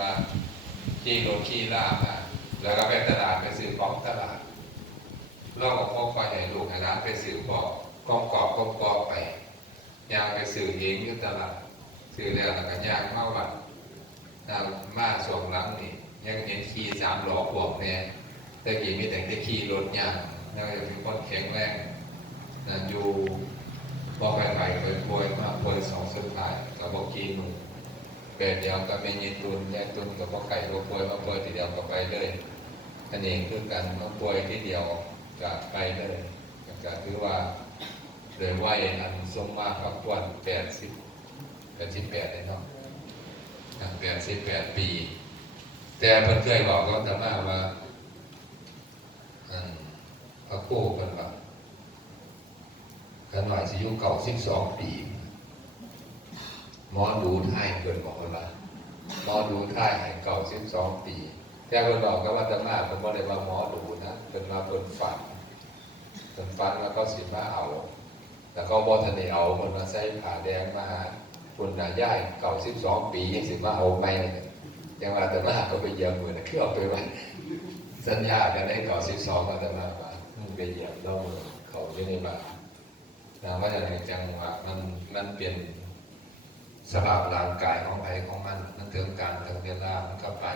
ว่าขี่รถขี่ลามาแล้วก็ไปตลาดไปซื้อของตลาดเราก็พกไปให้ลูกให้ร้านไปซื้อของกองกอบกองกอบไปยางไปซื้อเองอยู่ตลาดซื้อแล้วแล้วก็ยางมาวัดนะมาส่งหลังนี่ยังเห็นขี่สามล้อพวกเนี่ยแต่กี้มีแต่ได้ขี่รถยางแล้วก็เป็นคนแข็งแรงนะอยู่บอกไปไปเคยป่วยมาป่วยสองสุดท้ายกับบอกขี่มือ เกิดเดียวก็ไม่ยินตุนแยกตุนกับพ่อไก่พ่อป่วยมาป่วยทีเดียวก็ไปเลยอันนี้คือกันมาป่วยที่เดียวก็ไปเลยก็ถือว่าโดยวัยอันสมมากับควรแปดสิบแปดสิบแปดเลยเนาะแปดสิบแปดปี แต่เพิ่นเคยบอกก็ธรรมาว่าอันพระโคเพิ่นว่ากันหน่อยสิยุเก่าสิบสองปี หมอดูไทยเกินบอกคนละหมอดูไทยให้เก่าสิบสองปีแต่เพิ่นบอกก็ว่าจะมาเพิ่นบ่ได้ว่าหมอดูนะเพิ่นมาเพิ่นฝันเพิ่นฝันแล้วก็สิมาเอา แล้วก็บ่ทันได้เอาเพิ่นมาใส่ผ้าแดงมาคุณน่ะย่ายเก่าสิบสองปียังสิมาเอาไปยังว่าแต่มาก็ไปเยี่ยมมือนะคือเอาไปไว้สัญญากันได้เก่าสิบสองมาแต่มาไปเยี่ยมแล้วมือเขาอยู่ในบ้านนะว่าจะไหนจังหวะมันมันเปลี่ยน สภาพร่างกายของไผของมันมันถึงการถึงเวลามันก็ไป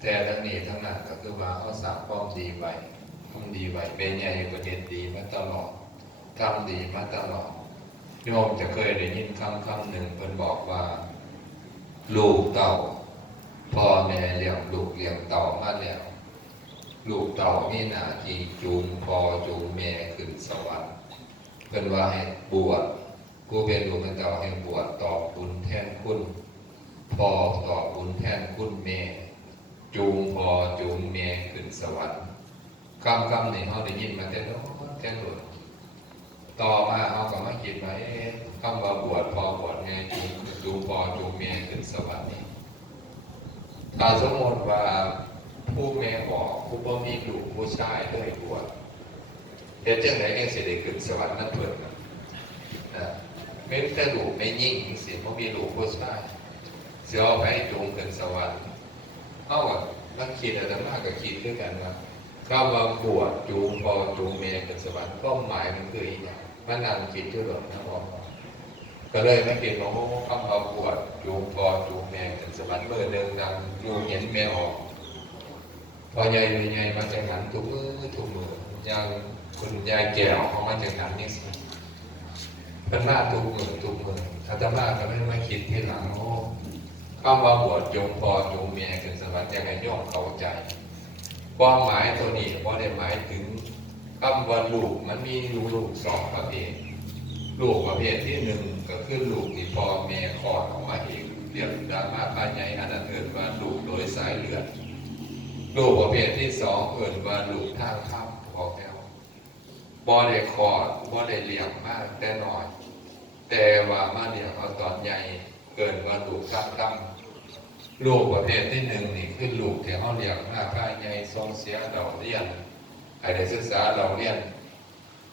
แต่ทั้งนี้ทั้งนั้นก็คือว่าเขาสร้างความดีไว้ความดีไว้เป็นใหญ่ประเด็นดีมาตลอดทำดีมาตลอดโยมจะเคยได้ยินคำคำหนึ่งเพิ่นบอกว่า ลูกเต่าพ่อแม่เลี้ยงลูกเลี้ยงเต่ามาแล้วลูกเต่ามีหน้าที่จูงพ่อจูงแม่ขึ้นสวรรค์เพิ่นว่าให้บวช ผู้เป็นลูกเป็นเต่าแห่งบวชตอบบุญแทนคุณพอตอบบุญแทนคุณแม่ จูงพอจูงแม่ขึ้นสวรรค์คำคำนี้เขาได้ยินมาแต่โน้นแต่หลุดต่อมาเขาก็มาคิดว่าเอ๊ะคำว่าบวชพอบวชแม่จูงจูงพอจูงแม่ขึ้นสวรรค์นี่ถ้าสมมติว่าผู้แม่บอกผู้บ่มีลูกผู้ชายเลยบวชเฮ็ดจังไหนเนี่ยสิได้ขึ้นสวรรค์นั่นเพิ่นนะนะ ไม่แต่ลูกไม่ยิ่งสิเพราะมีลูกผู้ชายเสียเอาไปจูงขึ้นสวรรค์เอาอะนักคิดอะไรมากกับคิดด้วยกันว่าก็ว่าบวชจูงพอจูงเมียขึ้นสวรรค์ก็หมายมันคืออีกอย่างมันนั่งคิดด้วยหรอกนะพ่อก็เลยไม่คิดว่าโอ้คำว่าบวชจูงพอจูงเมียขึ้นสวรรค์เมื่อเดินดังอยู่เห็นแม่ออกพอใหญ่ใหญ่มาจากนั้นทุกมือทุกมือยังคุณยายแก้วเขามาจากนั้นนี่สิ เป็นมาทุกมือทุกมืออาตมาก็ไม่มาคิดที่หลังโอ้ข้าว่าบวชจงพอจงเมียขึ้นสวรรค์ยังไงย่อมเข้าใจความหมายตัวนี้ว่าได้หมายถึงคำว่าลูกมันมีลูกสองประเภทลูกประเภทที่หนึ่งก็คือลูกที่พ่อแม่คลอดออกมาเองเรียกดราม่าภายในอันนั้นเอินว่าลูกโดยสายเลือดลูกประเภทที่สองเอินว่าลูกทางข้ามบอกแล้วบ่ได้คลอดบ่ได้เลี้ยงมากแต่น้อย แต่ว่ามาเลี้ยงเอาตอนใหญ่เกินว่าลูกซ้ำซ้ำลูกประเภทที่หนึ่งนี่คือลูกที่เขาเลี้ยงมาภายใหญ่ทรงเสียเราเรียนให้ได้ศึกษาเราเรียน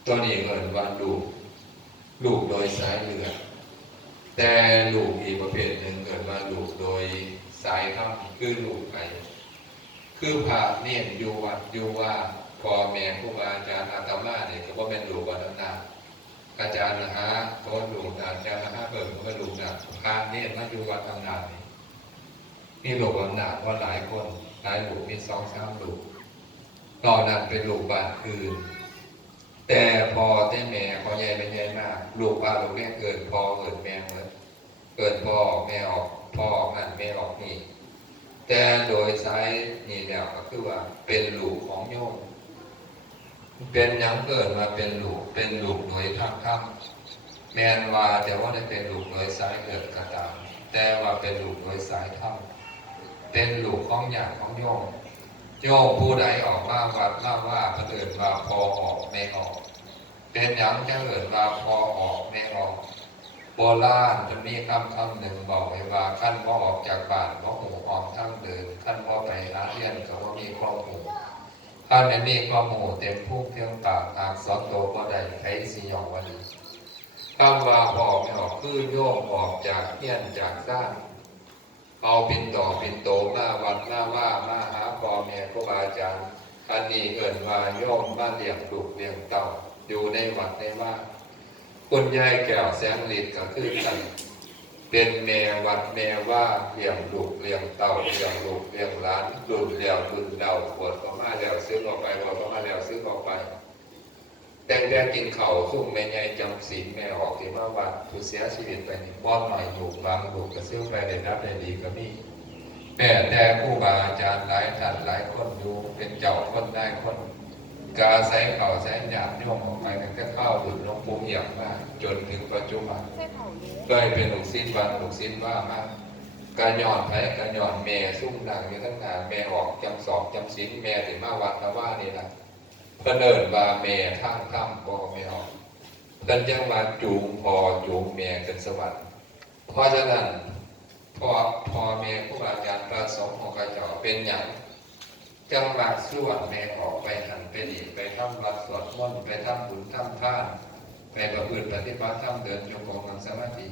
ตัวนี้เกินว่าลูกลูกโดยสายเลือดแต่ลูกอีกประเภทหนึ่งเกิดว่าลูกโดยสายธรรมคือลูกไป คือพระเนี่ยอยู่วัดอยู่ว่าพ่อแม่ครูบาอาจารย์อาตมาเนี่ยก็ว่าเป็นลูกวัดนาอา จารย์นะฮะก็ลูกอาจารย์นะฮะเปิดก็เป็นลูกนะพระเนี่ยมาอยู่วัดทำงานนี่มีลูกวัดนาว่าหลายคนหลายหลูกมีสองสามหลูกตอนนั้นเป็นลูกบ้านคืนแต่พอแต่แม่พอใหญ่เป็นใหญ่มากลูกว่าลูกแม่เกิดพอเกิดแม่เกิดเกิดพ่อแม่ออกพ่อออกนั่นแม่ออกนี่ แต่โดยใช้นี่แล้วก็คือว่าเป็นลูกของโยม เป็นยังเกิดมาเป็นลูกเป็นลูกโดยข้ามข้ามแมนว่าแต่ว่าได้เป็นลูกโดยสายเกิดกระตามแต่ว่าเป็นลูกโดยสายถ้ำเป็นลูกของหยางของโยมโยมผู้ใดออกมาวัดมาว่าเผอิญว่าพอออกไม่ออก เป็นยังจะเกิดว่าพอออกไม่ออกโบราณจะมีคำคำหนึ่งบอกไว้ว่าขั้นว่าออกจากบ้านว่าหูออกทั้งเดินขั้นว่าไปหาเรียนก็ว่ามีความหู ขั้นในนี้ความหูเต็มผู้เพียงปากหากสอนโตก็ได้ใช้สิยองวันนี้คำว่าออกไม่ออกคือโยมออกจากเฮียนจากสร้างเอาเป็นต่อเป็นโตมาวัดมาว่ามาหาพ่อแม่ครูบาอาจารย์อันนี้เอิ่นว่าโย่อมมาเลี้ยงลูกเลี้ยงเต้าอยู่ในวัดในว่าคุณยายแก้วแสงฤทธิ์ก็คือกันเป็นแม่วัดแม่ว่าเลี้ยงลูกเลี้ยงเต้าเลี้ยงลูกเลี้ยงหลานรุ่นแล้วรุ่นเดาปวดก็มาแล้วซื้อออกไปปวดก็มาแล้วซื้อออกไป แต่งแต่กินเข่าวซุ่มแม่ใหญ่จำศีลแม่ออกที่มาวัดผู้เสียชีวิตไปนี่บ่หน่อยอยู่บางลูกก็ซื้อไปได้รับได้ดีก็มีแต่แต่ครูบาอาจารย์หลายท่านหลายคนอยู่เป็นเจ้าคนได้คนกาใส่เข่าใส่หยาบย่อมออกไปตั้งแต่ข้าหลุดลงปุ่มอย่างมากจนถึงปัจจุบันเคยเป็นลูกศิษย์วันลูกศิษย์ว่ามากการหย่อนไผการหย่อนแม่ซุ่มดังอยู่ทั้งนานแม่ออกจำสอบจำศีลแม่ถึงมาวัดนะว่านี่นะ เพิ่นเอิ้นว่าแม่ทั้งถ้ำบ่แม่ออกเพิ่นจังว่าจูงพอจูงแม่ขึ้นสวรรค์เพราะฉะนั้นพ่อพ่อแม่ครูบาอาจารย์พระสงฆ์ของข้าเจ้าเป็นหยังจังหวัดสวดแม่ออกไปหันไปดีไปทำวัดสวดมนต์ไปทำบุญทำทานไปประพฤติปฏิบัติธรรมเดินโยกงนั่งสมาธิ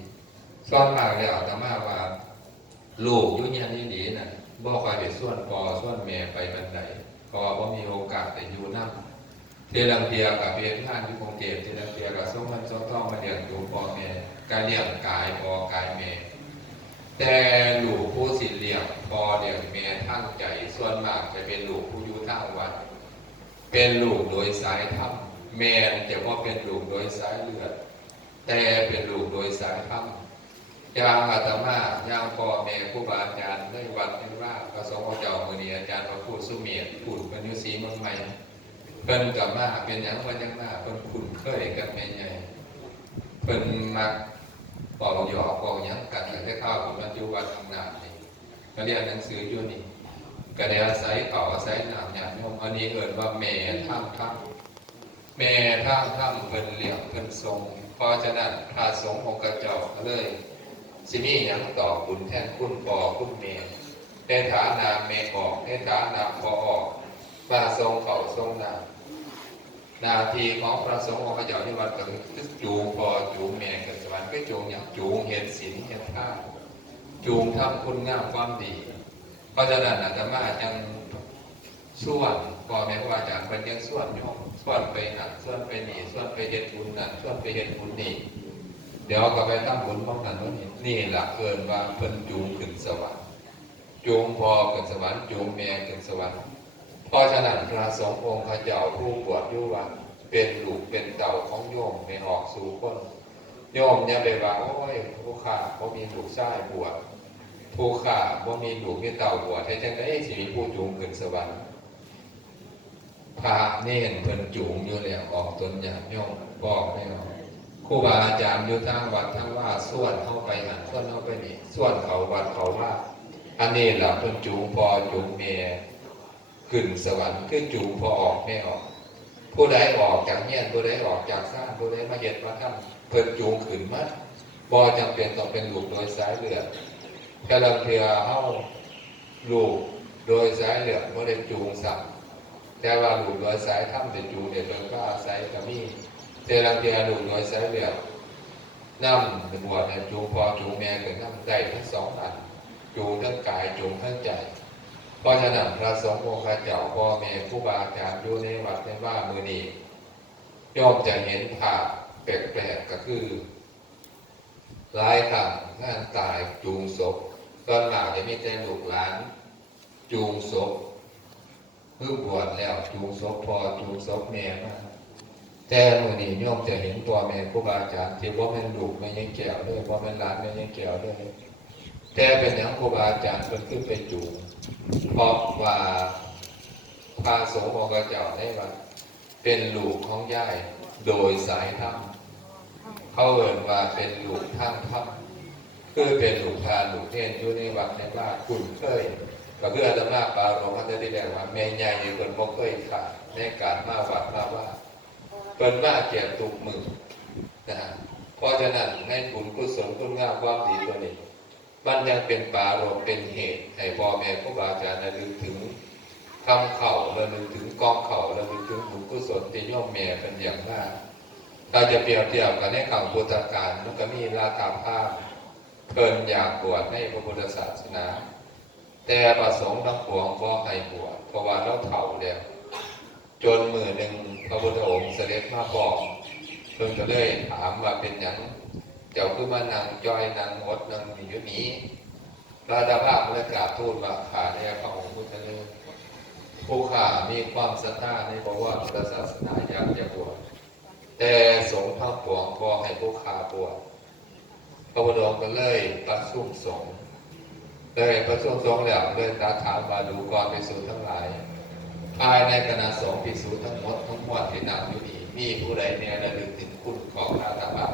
ส่วนมากแล้วอาตมาว่าลูกยุ่งยันนี่ดีน่ะบ่ค่อยได้ส่วนพอส่วนแม่ไปบันไดเพราะว่าบ่มีโอกาสได้อยู่นำ เทลังเทียกับเพียนงานที่กรุงเทพเทลังเทียกับส่งมันส่งท่องมาเลี้ยงดูพ่อแม่การเลี้ยงกายพอกายแม่แต่หลูกผู้สิเหลี้ยงพอเลี้ยงแม่ทั้งใจส่วนมากจะเป็นหลูกผู้อยู่างวัด เป็นหลูกโดยสายธรรมแม่จะว่าเป็นหลูกโดยสายเลือด แต่เป็นหลูกโดยสายธรรมยางอาตมาย่างพ่อแม่ครูบาอาจารย์ในวัดนว่าพระสงฆ์เจ้ามือนี้อาจารย์พระพูดสุเมียนพูดเป็นยุสีเมืองใหม่ เพิ่นกับมาเป็นอย่างว่าจังมาเพิ่นคุ้นเคยกับแม่ใหญ่เพิ่นมักบอกหยอกบอกยังกันแต่ได้ข้าวผมมันอยู่วัดทำงานนี่ก็เรียนหนังสืออยู่นี่ก็ได้อาศัยเขาอาศัยน้ำอย่างโยมอันนี้เอิญว่าแม่ท่ามท่ามแม่ท่ามท่ามเพิ่นเหลี้ยงเพิ่นทรงเพราะฉะนั้นพระสงฆ์องค์กระเจ้าก็เลยสิมีหยังต่อคุณแท่นคุณปอคุณเมย์ในฐานะเมย์ออกในฐานะพอออกมาทรงเขาทรงน้ำห นาทีของพระสงฆ์องค์พระเจ้าที่วัดก็คือจูงพอจูงแม่กันสวรรค์ก็จูงอย่างจูงเห็นศีลเห็นท่าจูงทำคุณงามความดีเพราะฉะนั้นอาตมาจังส่วนพ่อแม่ครูอาจารย์เป็นยังส่วนโยมส่วนไปหันส่วนไปหนีส่วนไปเฮ็ดบุญนั่นส่วนไปเฮ็ดบุญนี่เดี๋ยวก็ไปทำบุญบ้องนั้นนนี้นี่แหละเกินว่าเพิ่นจูงขึ้นสวรรค์จูงพอขึ้นสวรรค์จูงแม่ขึ้นสวรรค์ เพราะฉะนั้นพระสงฆ์องค์พระเจ้าผู้บวชอยู่วัดเป็นลูกเป็นเต่าของโยมไม่ออกสู่คนโยมอย่าไปว่าโอ้ยผู้ข้าเขามีลูกชายบวชผู้ข้าว่ามีลูกมีเต่าบวชให้จังได้สิมีผู้จูงขึ้นสวรรค์พระเน่นเพิ่นจูงอยู่แล้วออกตนอย่างโยมบอกไม่ออกครูบาอาจารย์อยู่ทางวัดทางว่าส่วนเข้าไปหันส่วนเข้าไปนี่ส่วนเขาวัดเขาว่า อันนี้แหละเพิ่นจูงพอจูงเมีย ขึ้นสวรรค์คือจูงพอออกไม่ออก ผู้ใดออกจากเงี้ยผู้ใดออกจากสร้างผู้ใดมาเย็ดมาทำเพิ่นจูงขึ้นมาบ่จำเป็นต้องเป็นลูกโดยสายเลือดกำลังเพียเฮาลูกโดยสายเลือดบ่ได้จูงสับแต่ว่าลูกโดยสายถ้ำเป็นจูงเด็ดเพิ่นก็อาศัยก็มีแต่ลังเพียลูกโดยสายเลือดนำบวชจูงพอจูงแม่ขึ้นนำได้ทั้งสองอันจูงทั้งกายจูงทั้งใจ เพราะฉะนั้นพระสงฆ์องค์เจ้าพ่อแม่ครูบาอาจารย์อยู่ในวัดในว่ามือนี้ย่อมจะเห็นภาพแปลกๆก็คือหลายครั้งงานตายจูงศพตอนหลังจะมีแต่ลูกหลาน จูงศพเพิ่งบวชแล้วจูงศพพอจูงศพแม่มาแต่มือนี้ย่อมจะเห็นตัวแม่ครูบาอาจารย์ที่ว่าเป็นลูกไม่ยังแก้วด้วยว่าเป็นหลานไม่ยังแก้วด้วยแต่เป็นอย่างครูบาอาจารย์เป็นขึ้นไปจูง เพราะว่าพระสงฆ์องค์เจ้าได้ว่าเป็นลูกของย่ายโดยสายธรรมเขาเอ่นว่าเป็นลูกท่างธรรมคือเป็นลูกทานลูกเทนอยู่ในวัดในบ้านคุ้นเคยก็คืออาตมาปารองเขาจะได้เรียกว่าแม่ใหญ่เพิ่นบ่เคยขาดในการมาวัดมาว่าเพิ่นมาเกียรติทุกมือนะฮะเพราะฉะนั้นให้บุญกุศลคุณงามความดีตัวนี้ มันยังเป็นปารมเป็นเหตุให้พ่อแม่ครูบาอาจารย์ระลึกถึงคำเข่าระลึกถึงกองเข่าระลึกถึงบุญกุศลที่ย่อมแม่เป็นอย่างมากถ้าจะเปรียบเทียบกันในข่าวพุทธการมันก็มีราคาภาพเพิ่นอยากบวชในพระพุทธศาสนา แต่ประสงค์ทั้งปวงบ่ให้บวชเพราะว่าเราเฒ่าแล้วจนมือหนึ่งพระพุทธองค์เสด็จมาบอกเพิ่นก็เลยถามว่าเป็นหยัง เจ้าคือมานั่งจอยนั่งอดนั่งอยู่นี้พระดาภาพเลยกราบทูลว่าข้าแต่พระองค์พุทธเจ้าผู้ข้ามีความศรัทธาในพระว่าพุทธศาสนาอยากจะบวชแต่สงฆ์ทั้งปวงบ่ให้ผู้ข้าบวชพระพุทธองค์ก็เลยประชุมสงฆ์เลยประชุมสงฆ์แล้วเลยตรัสถามมาดูก่อนภิกษุทั้งหลายภายในคณะสงฆ์ภิกษุทั้งหมดทั้งมวลที่นั่งอยู่นี้มีผู้ใดเนี่ยระลึกถึงคุณของพระธรรมมา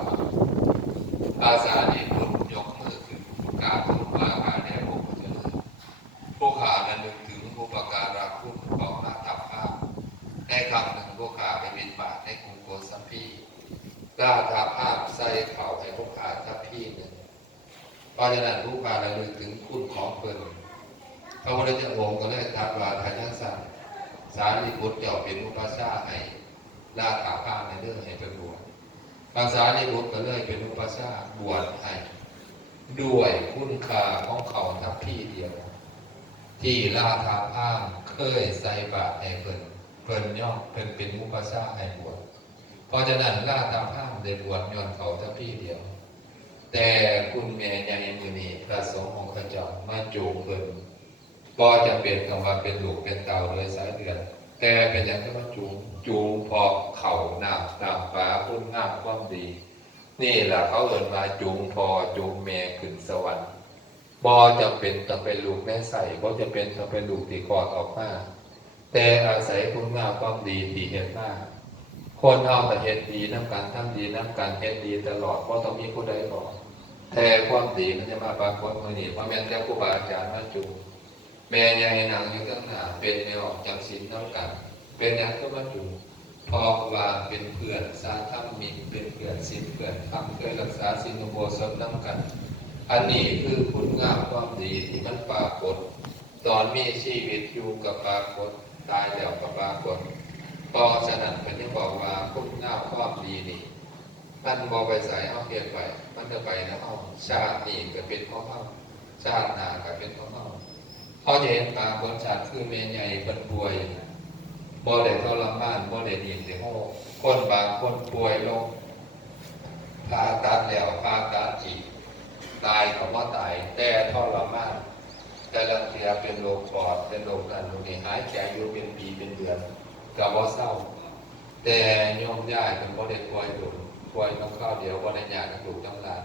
อาสาดีบุญยกมือขึ้นกราบทูลว่าข้าแต่พระพุทธเจ้าผู้ข้าระลึกถึงผู้ประการาคุณของพระธรรมภาพในครั้งหนึ่งผู้ข้าไปบิณฑบาตในกรุงโกสัมพี กล้าทาภาพใส่เข่าให้พวกขาทับพี่หนึ่งเพราะฉะนั้นผู้ขาระลึกถึงคุณของเพิ่นพระพุทธเจ้าองค์ก็เลยตรัสว่าทายาสันสารีบุตรเจ้าเป็นอุปชาให้ลาถาภาพในเรื่องให้เป็นบวชภาษารีบุตรก็เลยเป็นอุปชาบวชให้ด้วย คุณค่าของเขาทับพี่เดียว ที่ลาถาภาเคยใส่บาตรให้เพิ่นเพิ่นย่อมเพิ่นเป็นอุปชาให้บวชเพราะฉะนั้นล่าตามห้าได้บวชย้อนเขาท่าพี่เดียว แต่คุณแม่ยังมือนี้พระสงฆ์ของพระเจ้ามาจูงเพิ่นก็จะเป็นคำว่าเป็นหลูกเป็นเต่าโดยสายเดือน แต่เป็นอย่างที่ว่าจูงจูงพอเข่าหนาหน้าฟ้าพุ่นงามความดี นี่แหละเขาเอินมาจูงพอจูงแม่ขึ้นสวรรค์ บ่จะเป็นต้องเป็นลูกแม่ใส่บ่จะเป็นต้องเป็นลูกที่กอดออกมาแต่อาศัยคุณงามความดีที่เห็นมาคนเอาแต่เฮ็ดดีน้ำกันทำดีน้ำกันเฮ็ดดีตลอดเพราะต้องมีผู้ใดบอกแต่ความดีมันจะมาปรากฏมือนี่เพราะแม่นแต่ครูบาอาจารย์มาจูแม่ยังให้นางอยู่ตั้งหนาเป็นในออกจำศีลน้ำกัน เป็นอย่างก็มาจูพราะว่าเป็นเพื่อนสาธรรมิกเป็นเพื่อนศีลเพื่อนทำเคยรักษาศีลอุโบสถน้ำกัน อันนี้คือคุณงามความดีที่มันปรากฏ ตอนมีชีวิตอยู่กับปรากฏ ตายแล้วกับปรากฏพอฉะนั้นเป็นที่บอกว่าคุณงามความดีนี่มันบอไปใส่เอาเพียนไป มันจะไปนะเอาชาตินี้ก็เป็นของเขาชาติหน้าก็เป็นของเาเขาจะเห็นปรากฏชาติคือเมยใหญ่เป็นป่วยบ่ได้ทรมานบ่ได้ดีนเสียโหคนบางคนป่วยลงผ่าตัดแล้วผ่าตัดอีก ตายก็ว่าตาย แต่ทรมานแต่ละเทียเป็นโรคปอดเป็นโรคนั้นโรคนี้หายใจอยู่เป็นปีเป็นเดือนกับว่าเศร้า แต่โยมย่ายเป็นบ่ได้ป่วยดุป่วยน้ำข้าวเดียวบ่ได้ยาทั้งดุทั้งหลาน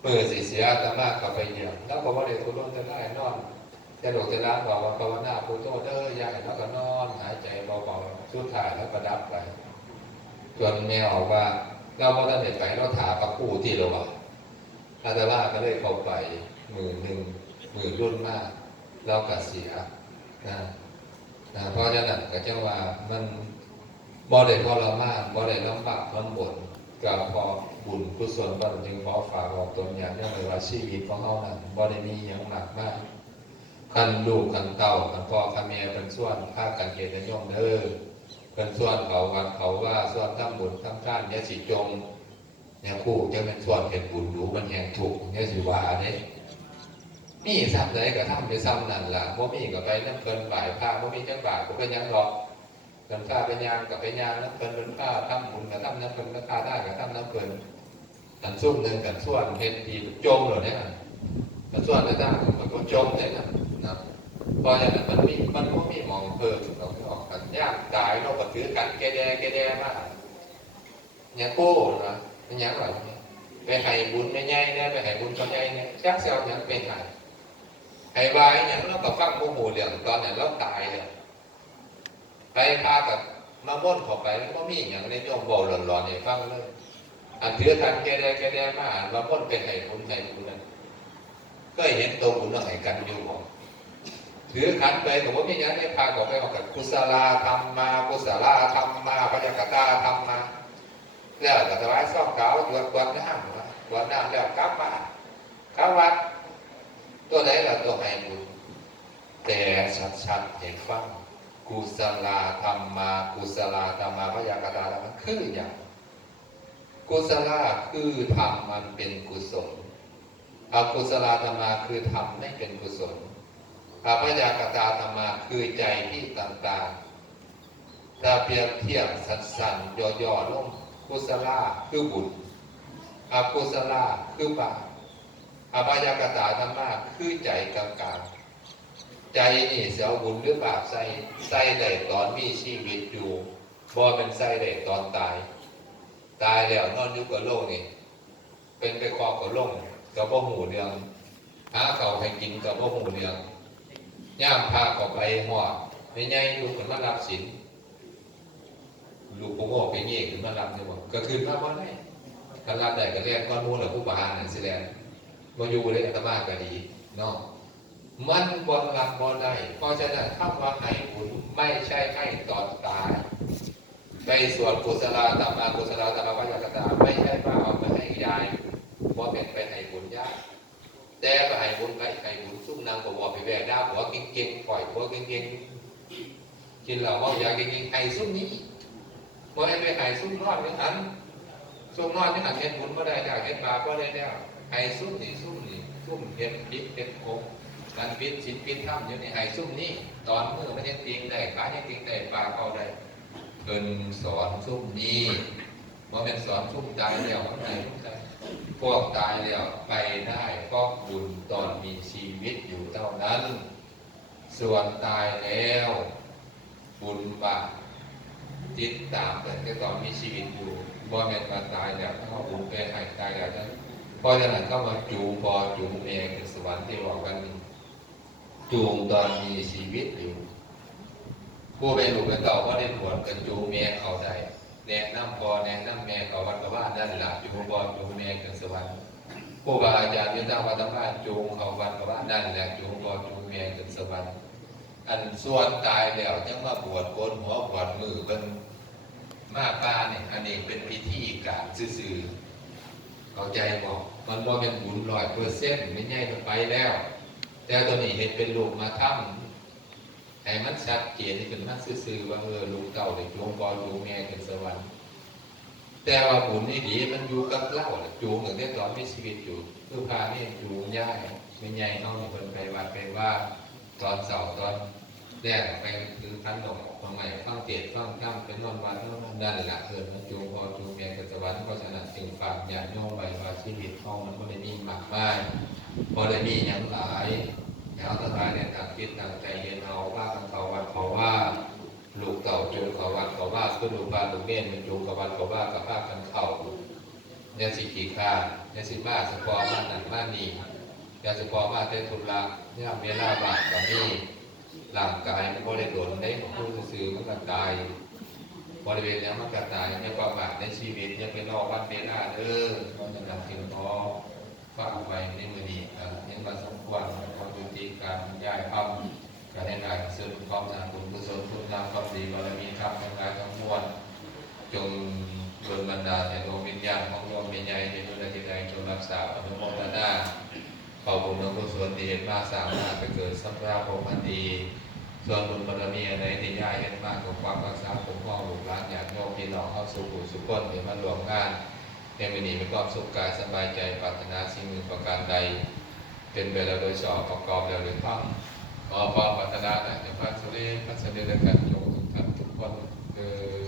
เมื่อสิเสียตามากกับไปเยี่ยมแล้วบอกว่าเด็กทุรนจะได้นอนแต่หลวงจะร้าบอกว่าภาวนาพุทโธเด้อยายแล้วก็นอนหายใจเบาๆสุดท้ายแล้วก็ดับไปจนแมวบอกว่าเราพอท่านเด็กไปเราถาปะคู่ที่เราว่า อาตมาก็เลยเข้าไปหมื่นหนึ่งหมื่นรุ่นมากเราก็เสียนะนะเพราะฉะนั้นก็จะว่ามันบ่ได้ทรมานบ่ได้ลำบากลำบนก็พอบุญกุศลบารมีขอฝากบอกตนอย่างนี้เลยว่าชีวิตของเขานั้นบ่ได้มีอย่างหนักมากคันลูกคันเต่าคันพ่อคันเมียเป็นส่วนภาคกันเกณฑ์ย่อมเด้อเป็นส่วนเขาวัดเขาว่าส่วนทำบุญทำทานเนี่ยสิจง เนี่ยคู่จะเป็นส่วนเห็นบุญรู้มันแห่งถูกเนี่ยสิว่าเนี่ยมีซ้ำใดก็ทำไปซ้ำนั่นล่ะบ่ามีก็ไปน้ำเพิ่นบ่ายผ้าบ่ามีจังบ่าทก็เป็นหยังหรอกเพิ่นผ้าเป็นยางก็เป็นยางน้ำเพิ่นเป็นผ้าทำบุญก็ทำน้ำเพิ่นก็ผ้าได้ก็ทำน้ำเพิ่นกันซุ่มหนึ่งกันส่วนเฮ็ดดีโจมเหรอเนี่ยกันส่วนได้ได้มันก็โจมได้นะนะเพราะฉะนั้นมันมีมันบ่มีมองเพิ่มเราไม่ออกกันยากตายเราก็ถือกันแกแดแกแดมากเนี่ยโก้นะ เป็นยังหรอไปให้บุญไม่ใหญ่เนี่ยไปให้บุญเขาใหญ่เนี่ยจักเสียวยังเป็นไห้ไอ้วายเนี่ยเราก็ฟังโมโหเรื่องตอนนั้นเราตายเลยไปพากับมาม่นเข้าไปแล้วก็มีอย่างในโยมบอกหลอนๆเนี่ยฟังเลยอันถือทันแกได้แกได้มาอ่านมาม่นเป็นไห้บุญไห้บุญนั่นก็เห็นตัวบุญต้องไห้กันอยู่บอกถือขันไปแต่ว่ามีอย่างได้พากับไปบอกกับกุศลาธรรมมากุศลาธรรมมาพยากตาธรรมมา แล้วก็ถวายซ่อมเก่าตรวจกวดน้ำนะกวดน้ำแล้วกลับมาเข้าวัด ตัวไหนล่ะตัวให้บุญแต่ชัดๆเห็นฟังกุศลาธรรมมากุศลาธรรมาพยากตาธรรมคืออย่างกุศลาคือธรรมมันเป็นกุศลอกุศลธรรมาคือทำให้เป็นกุศลอภยากตาธรรมาคือใจที่ต่างๆถ้าเปรียบเทียบสั้นๆย่อๆลง กุศลาคือบุญอกุศลาคือบาปอภยากตาธรรมาคือใจกลางใจนี่เสียบุญหรือบาปใส่ใส่ได้ตอนมีชีวิตอยู่บ่เป็นใส่ได้ตอนตาย ตายแล้วนอนอยู่กับโลกนี่เป็นไปครอบกับโลกกับพ่อหูเรืองหาเขาให้กินกับพ่อหูเรืองย่ามพาเขาไปหัวไม่ใหญ่ลูกขึ้นมารับสิน ลูกผมบอกไปเงี้ยขึ้นมารับเนี่ยบอกก็คือรับว่าได้ถ้ารับได้ก็เรียนก้อนมูลหรือผู้บาเนี่ยสิแลนมาอยู่เลยอาตมาก็ดีเนาะมันบนรับบ่ได้เพราะฉะนั้นถ้าว่าให้บุญไม่ใช่ให้ตอนตายในส่วนกุศลธรรมากุศลธรรมวัจจตาไม่ใช่ว่าเอาไปให้ยายว่าเป็นไปให้บุญยากแต่ก็ให้บุญไปให้บุญซุ่มนางบอกไปแว่ด้าหัวกินเก่งปล่อยหัวกินเก่งกินเหล้าเมายากินกินให้ซุ่มนี้ บ่ให้ไปให้ซุ่มนอนนี่หันซุ่มนอนนี่หันเห็นบุญบ่ได้แล้วเห็นบาปบ่ได้แล้วให้ซุ่มนี่ซุ่มนี่ซุ่มเห็นพิษเห็นโกงการพิษสินพิษธรรมอยู่ในให้ซุ่มนี้ตอนมือมันยังตีงได้ขายังตีงได้ปลาเข้าได้เพิ่นสอนซุ่มนี้ว่าเป็นสอนซุ่มตายแล้วข้างในซุ่มตายพวกตายแล้วไปได้เพราะบุญตอนมีชีวิตอยู่เท่านั้น ส่วนตายแล้ว บุญบาป ติดตามแต่ตอนมีชีวิตอยู่บ่แม่นมาตายแล้วถ้าบุญไปให้ตายแล้วนั้นพราะฉะนั้นเข้ามาจูงพอจูงเมยคือสวรรค์ที่บอกกันจูงตอนมีชีวิตอยู่ ผู้เป็นลูกเป็นเต่าก็ได้บวชกันจูงเมียเขาได้แนะนำพอแนะนำแม่เขาวัดกบ้านนั่นแหละจูงพอจูงเมียกันสวรรค์ผู้บาอาจารย์ยืนตั้งวัดบ้านจูงเขาวัดกบ้านนั่นแหละจูงพอจูงเมียกันสวรรค์อันส่วนตายแล้วจังว่าบวชโกนหัวบวชมือเป็น มาปาเนี่ยอันนี้เป็นพิธีการซื่อๆเข้าใจบอกมันว่าเป็นบุญร้อยเปอร์เซ็นต์ไม่ใช่มันไปแล้ว แต่ตัวนี้เห็นเป็นลูกมาทำให้มันชัดเจนขึ้นมาซื่อๆว่าเออลูกเต่าเด็กลงกอลูกแม่เป็นสวรรค์แต่ว่าบุญนี่ดีมันอยู่กับเล่าแหละจูงถึงได้ตอนมีชีวิตอยู่คือพานี่จูงย่ายไม่ใหญ่เขาเนี่ยคนไปวัดไปว่า ตอนเสาร์ตอนแรกไปคือพันดอก ของใหม่ฟังเตียดฟังข้ามเป็นนอนวันนั่นหละเออมันจูงพอจูงแม่เป็นสวรรค์เพราะฉะนั้นจึงฝากญาติโยมไปว่าชีวิตเขามันก็ได้มีมากมายพอได้มีอย่างหลายแล้วทั้งหลายเนี่ยต่างคิดต่างใจเย็นเอาว่ากันเขาวัดเขาว่าลูกเต่าจูงเขาวัดเขาว่าคือลูกบ้านลูกเมียนมันจูงเขาวัดเขาว่ากับภาคกันเขาเนี่ยสิกี่ข้าเนี่ยสิมาสปอร์มาหนันมานี่ยาสปอร์มาเต้ทุนละเนี่ยเวลาบาดกับนี่ ร่างกายมันก็ได้โดนได้ของผู้ซื้อมันก็ตาย บริเวณนี้มันก็ตายเนี่ยประมาทในชีวิตเนี่ยเป็นรอวันเวลาเด้อมันจะนำถึงพอฝากไว้ในมือนี้ครับเห็นว่าสมควรความยุติการย้ายคำการให้งานเสริมความสะอาดบุญกุศลคุณงามความดีบารมีธรรมทั้งหลายทั้งมวลจงโดนบรรดาแต่ดวงวิญญาณของโยมเป็นใหญ่ในยุคใดจงรักษาอนุโมทนาขอบุญกุศลที่เห็นมาสามารถไปเกิดสัมภาระของมันดี ส่วนบุญบารมีอะไรที่ย่ากเห็นมากของความรักษาปกป้องลูกหลานอยากโยมพี่น้องเข้าสู่ผู้สุขคนเห็นมารวมงานในมินนี้มีความสุขกายสบายใจปรารถนาสิ่งหนึ่งประการใด เป็นเวลาโดยสอบประกอบแล้วโดยความขอความปรารถนาในพระสุริพัสดีและกันโยมทุกท่านทุกคนเออ